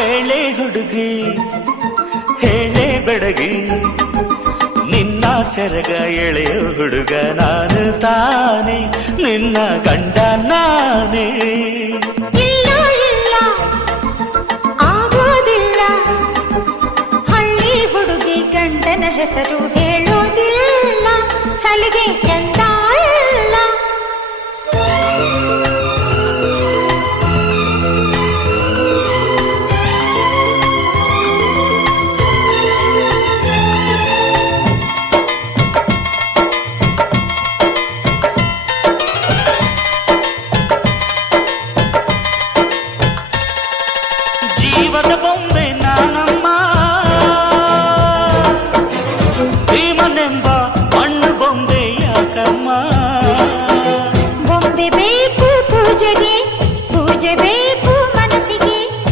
ಹೇಳೆ ಹುಡುಗಿ ಹೇಳೆ ಬೆಡಗಿ ನಿನ್ನ ಸೆರಗ ಎಳೆಯ ಹುಡುಗ ನಾನು ತಾನೆ ನಿನ್ನ ಗಂಡ ನಾನೇ. ಇಲ್ಲ ಇಲ್ಲ ಆಗೋದಿಲ್ಲ, ಹಳ್ಳಿ ಹುಡುಗಿ ಗಂಡನ ಹೆಸರು ಹೇಳೋದಿಲ್ಲ, ಸಲಿಗೆ ಚಂದ ಇಲ್ಲ. ಜೀವದ ಬೊಂಬೆ ನಾನಮ್ಮ